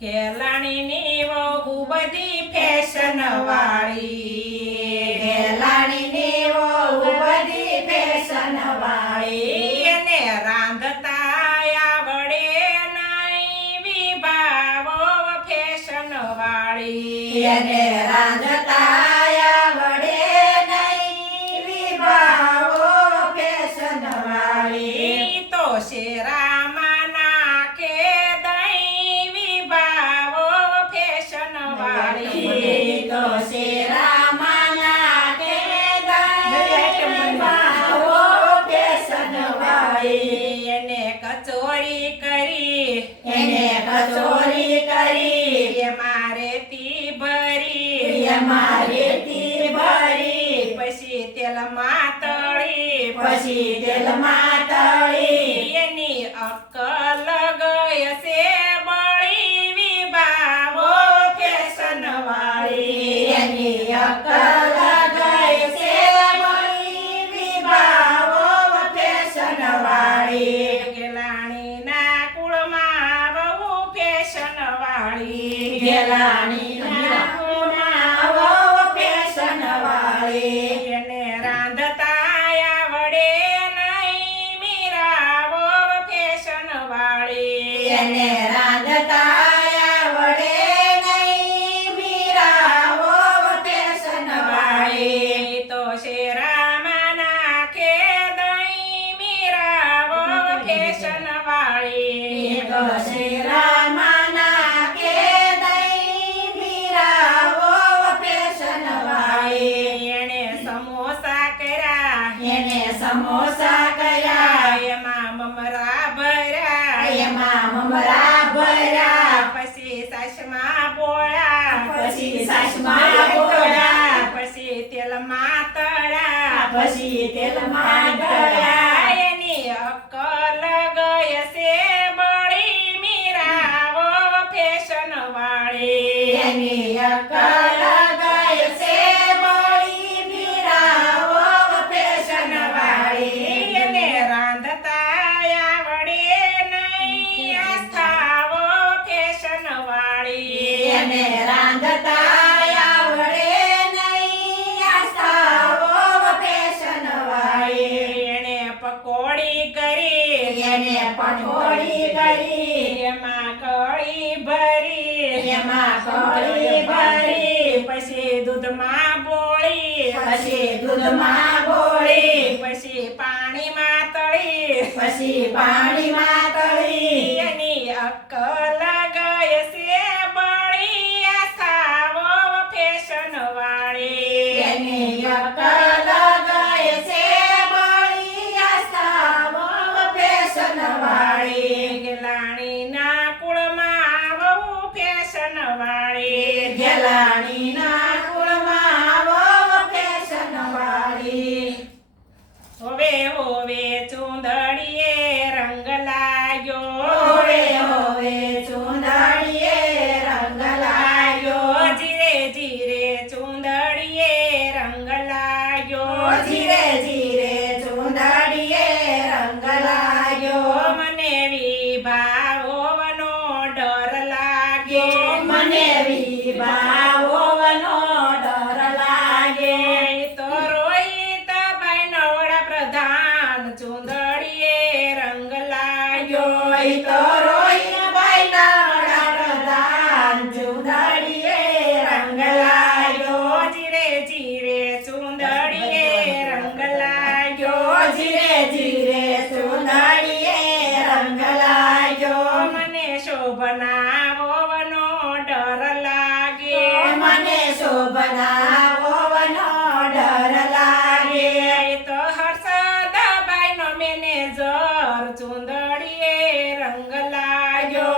ઘેલાણીની વહુ બધી ફેશન વાળી. ઘેલાણીની વહુ બધી ફેશન વાળી. એને રાંધતા આવડે નહીં વિભાવો ફેશન વાળી. એને રાંધતા કચોરી કરી એને કચોરી કરી. એમાં રેતી ભરી. એમાં ભરી. પછી તેલમાં તળી પછી તેલમાં ลานี้นะ સમોસા કયા એમાં મમરા ભર્યા એમાં મમરા પછી સાસમાં પોળા પછી સાસમાં પોળા પછી તેલ માતળા પછી તેલ માતળા કોળી કરી એમાં કળી ભરી એમાં કળી ભરી પછી દૂધમાં બોળી પછી દૂધમાં બોળી પછી પાણીમાં તળી પછી પાણીમાં તળી. એની અક્કલ શોભના વોવનો ડર લાગે. મને શોભના વોવનો ડર લાગે. તો હર્ષદ બાઈ નો મેનેજર ચુંદડીએ રંગ લાગ્યો.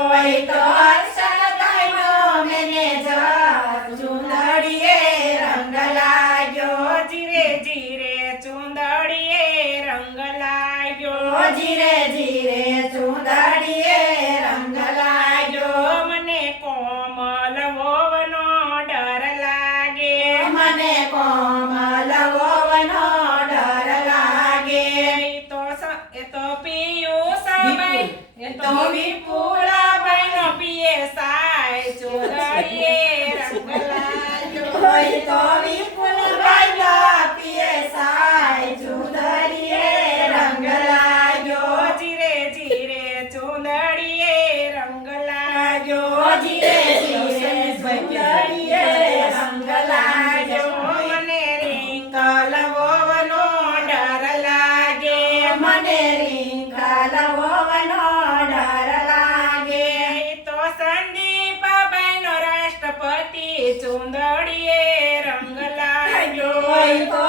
તો હર્ષદ બાઈ નો મેનેજર ચુંદડીએ રંગ લાગ્યો. જીરે જીરે ચુંદડીએ રંગ લાગ્યો. જીરે જીરે ધોબી પૂળા બહેનો પીએ સાય ચોરડીએ રંગલા જોઈ ધોબી ચુંદડીએ રંગ લાગ્યો